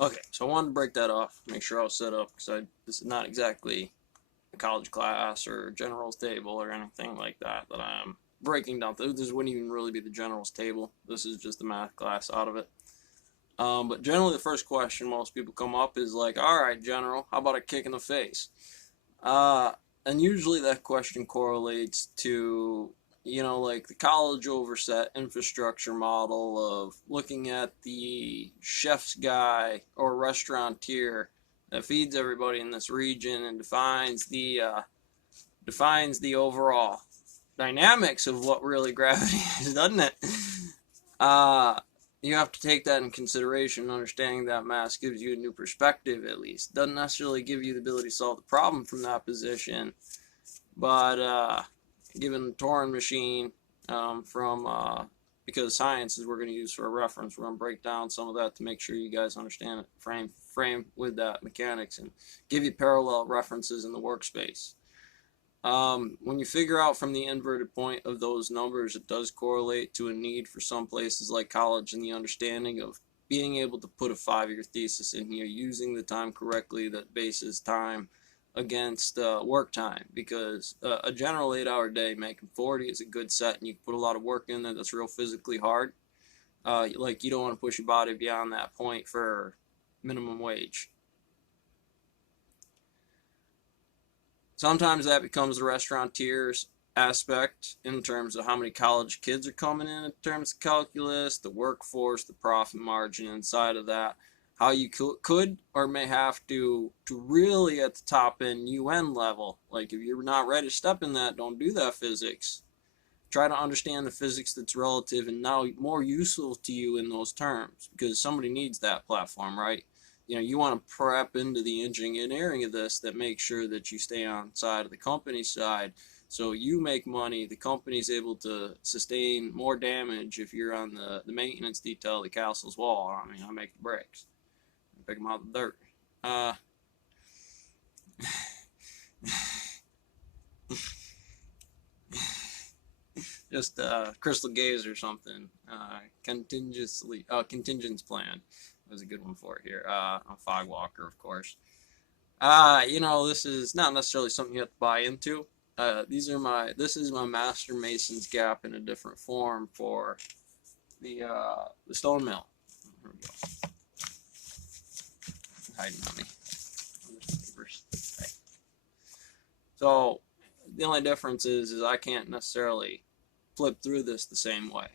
Okay, so I wanted to break that off, make sure I was set up, because this is not exactly a college class or general's table or anything like that I'm breaking down. This wouldn't even really be the general's table. This is just the math class out of it. But generally, the first question most people come up is like, all right, general, how about a kick in the face? Uh, and usually that question correlates to, like the college overset infrastructure model of looking at the chef's guy or restaurateur that feeds everybody in this region and defines the overall dynamics of what really gravity is, doesn't it? Uh, you have to take that in consideration. Understanding that mass gives you a new perspective, at least. Doesn't necessarily give you the ability to solve the problem from that position, but given the Turing machine because science is we're going to use for a reference, we're going to break down some of that to make sure you guys understand it, frame with that mechanics, and give you parallel references in the workspace. When you figure out from the inverted point of those numbers, it does correlate to a need for some places like college and the understanding of being able to put a 5-year thesis in here using the time correctly that bases time against work time, because a general 8-hour day making 40 is a good set, and you can put a lot of work in there that's real physically hard. Like you don't want to push your body beyond that point for minimum wage. Sometimes that becomes the restaurateur's aspect in terms of how many college kids are coming in terms of calculus, the workforce, the profit margin inside of that, how you could or may have to really at the top end UN level. Like if you're not ready to step in that, don't do that physics. Try to understand the physics that's relative and now more useful to you in those terms, because somebody needs that platform, right? You want to prep into the engineering of this that makes sure that you stay on side of the company side, so you make money, the company's able to sustain more damage if you're on the maintenance detail of the castle's wall. I mean, I make the bricks, I pick them out of the dirt. uh, just crystal gaze or something. Contingence plan was a good one for it here. A fog walker, of course. This is not necessarily something you have to buy into. This is my Master Mason's gap in a different form for the stone mill. Here we go. Hiding on me. Okay. So the only difference is I can't necessarily flip through this the same way.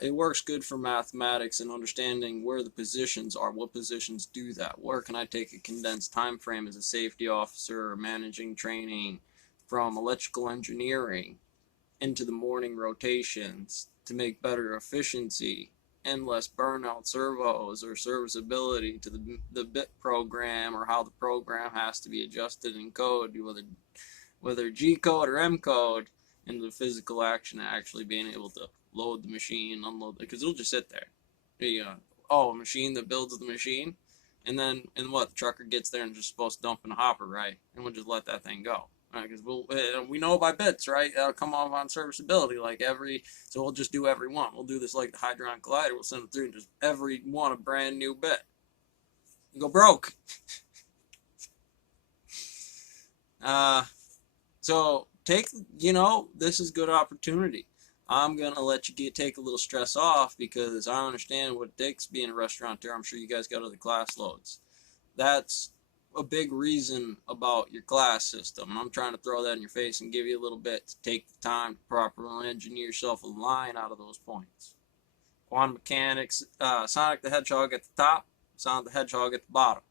It works good for mathematics and understanding where the positions are, what positions do that. Where can I take a condensed time frame as a safety officer or managing training from electrical engineering into the morning rotations to make better efficiency and less burnout servos or serviceability to the bit program, or how the program has to be adjusted in code, whether G code or M code, into the physical action of actually being able to load the machine, unload it, because it'll just sit there. A machine that builds the machine, and then the trucker gets there and just supposed to dump in a hopper, right? And we'll just let that thing go, right? Because we know by bits, right? That'll come off on serviceability, so we'll just do every one. We'll do this like the Hadron Collider. We'll send it through and just every one a brand new bit. You go broke. So this is good opportunity. I'm gonna let you take a little stress off, because I understand what it takes being a restaurateur. I'm sure you guys got other class loads. That's a big reason about your class system. I'm trying to throw that in your face and give you a little bit to take the time to properly engineer yourself a line out of those points. Quantum mechanics, Sonic the Hedgehog at the top, Sonic the Hedgehog at the bottom.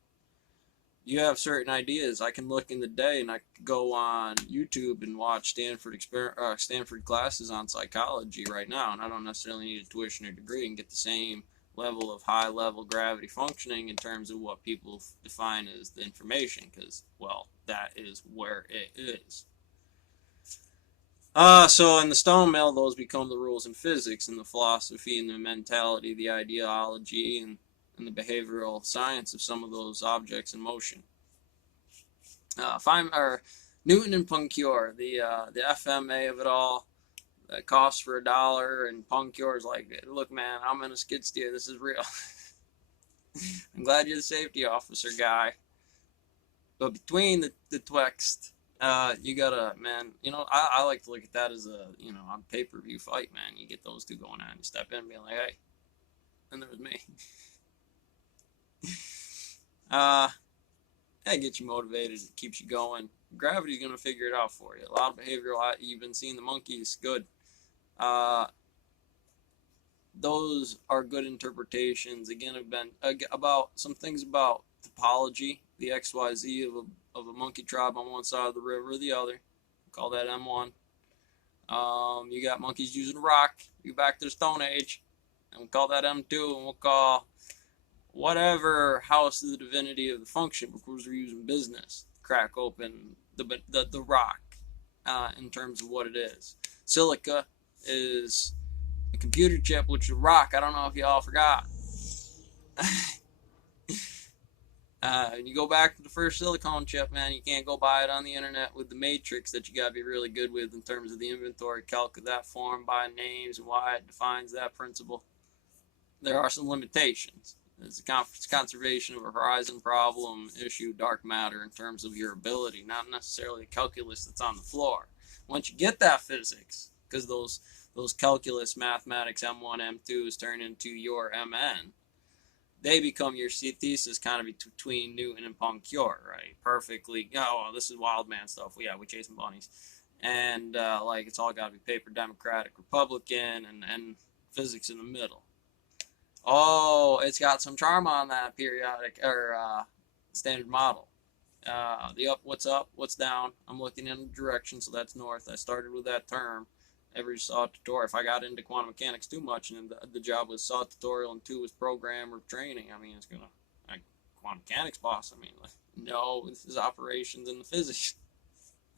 You have certain ideas. I can look in the day and I could go on YouTube and watch Stanford classes on psychology right now, and I don't necessarily need a tuition or degree and get the same level of high level gravity functioning in terms of what people define as the information, because, well, that is where it is. So in the stone mill, those become the rules in physics, and the philosophy and the mentality, the ideology, and the behavioral science of some of those objects in motion. Newton and Poincare, the FMA of it all, that costs for $1, and Poincare is like, look, man, I'm in a skid steer. This is real. I'm glad you're the safety officer guy. But between the twixt, you gotta, man, I like to look at that as a, on pay-per-view fight, man. You get those two going on. You step in and be like, hey, and there was me. That gets you motivated. It keeps you going. Gravity's going to figure it out for you. A lot of behavioral, you've been seeing the monkeys, good. Those are good interpretations. Again, have been about some things about topology, the XYZ of a monkey tribe on one side of the river or the other. We call that M1. You got monkeys using a rock. You back to the Stone Age, and we call that M2, and we'll call whatever house of the divinity of the function, because we're using business, crack open the rock in terms of what it is. Silica is a computer chip, which is a rock. I don't know if y'all forgot. You go back to the first silicone chip, man, you can't go buy it on the internet with the matrix that you got to be really good with in terms of the inventory calc of that form, by names, and why it defines that principle. There are some limitations. It's a conservation of a horizon problem issue, dark matter, in terms of your ability, not necessarily the calculus that's on the floor. Once you get that physics, because those calculus, mathematics, M1, M2s turn into your MN, they become your thesis kind of between Newton and Poincare, right? Perfectly, well, this is wild man stuff. Yeah, we chasing bunnies. And, it's all got to be paper Democratic, Republican, and physics in the middle. Oh, it's got some charm on that periodic or standard model. The up, what's down. I'm looking in a direction, so that's north. I started with that term. Every saw tutorial. If I got into quantum mechanics too much, and the job was saw tutorial and 2 was program or training, I mean, it's gonna quantum mechanics boss. I mean, no, this is operations in the physics.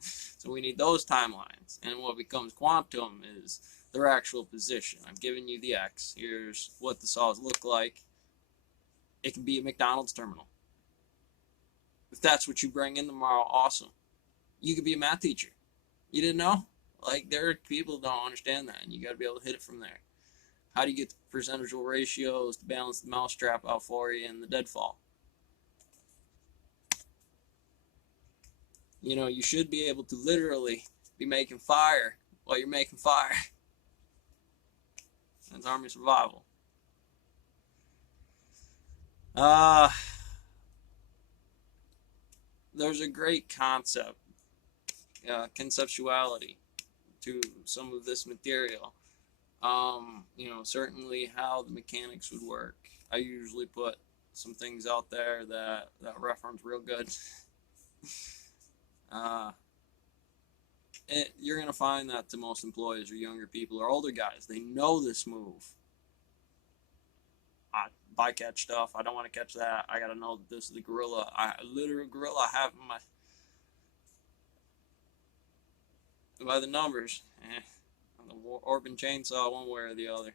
So we need those timelines, and what becomes quantum is their actual position. I've given you the X. Here's what the saws look like. It can be a McDonald's terminal. If that's what you bring in tomorrow, awesome. You could be a math teacher. You didn't know? There are people who don't understand that, and you got to be able to hit it from there. How do you get the percentageal ratios to balance the mousetrap out for you and the deadfall? You should be able to literally be making fire while you're making fire. That's Army survival. There's a great conceptuality to some of this material. Certainly how the mechanics would work. I usually put some things out there that reference real good. You're going to find that to most employees or younger people or older guys, they know this move. Bycatch stuff, I don't want to catch that. I got to know that this is the gorilla. Literal gorilla I have in my... By the numbers. The Orban chainsaw, one way or the other.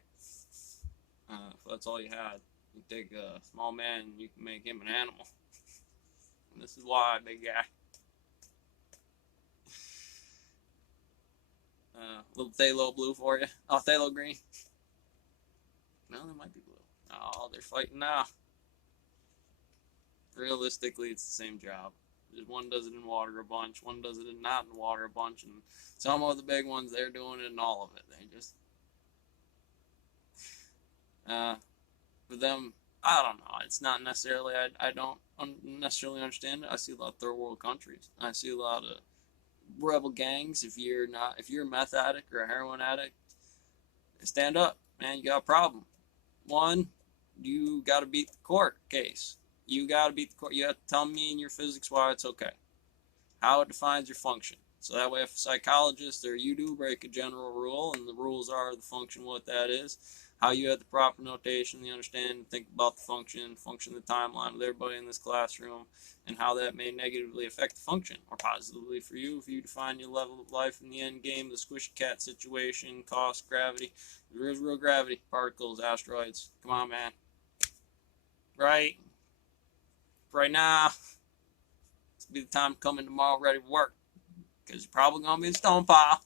If that's all you had. You take a small man and you can make him an animal. And this is why, big guy. Little phthalo blue for you. Oh, phthalo green. No, they might be blue. Oh, they're fighting now. Realistically, it's the same job. Just one does it in water a bunch, one does it not in water a bunch, and some of the big ones, they're doing it in all of it. They just... for them, I don't know. It's not necessarily, I don't necessarily understand it. I see a lot of third world countries. I see a lot of rebel gangs. If you're a meth addict or a heroin addict, stand up, man. You got a problem. One, you got to beat the court case. You got to beat the court. You have to tell me in your physics why it's okay, how it defines your function. So that way, if a psychologist or you do break a general rule, and the rules are the function, what that is, how you have the proper notation, the understanding, think about the function the timeline with everybody in this classroom, and how that may negatively affect the function, or positively for you if you define your level of life in the end game, the squishy cat situation, cost, gravity. There is real gravity, particles, asteroids. Come on, man. Right now, it's be the time to come in tomorrow ready to work, because you're probably going to be in the stone pile.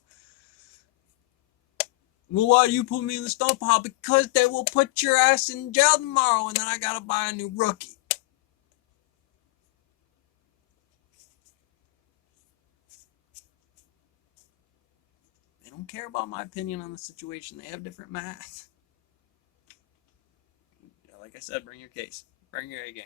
Well, why do you put me in the stone pile? Because they will put your ass in jail tomorrow, and then I got to buy a new rookie. don't care about my opinion on the situation. They have different math. Like I said, bring your case. Bring your A game.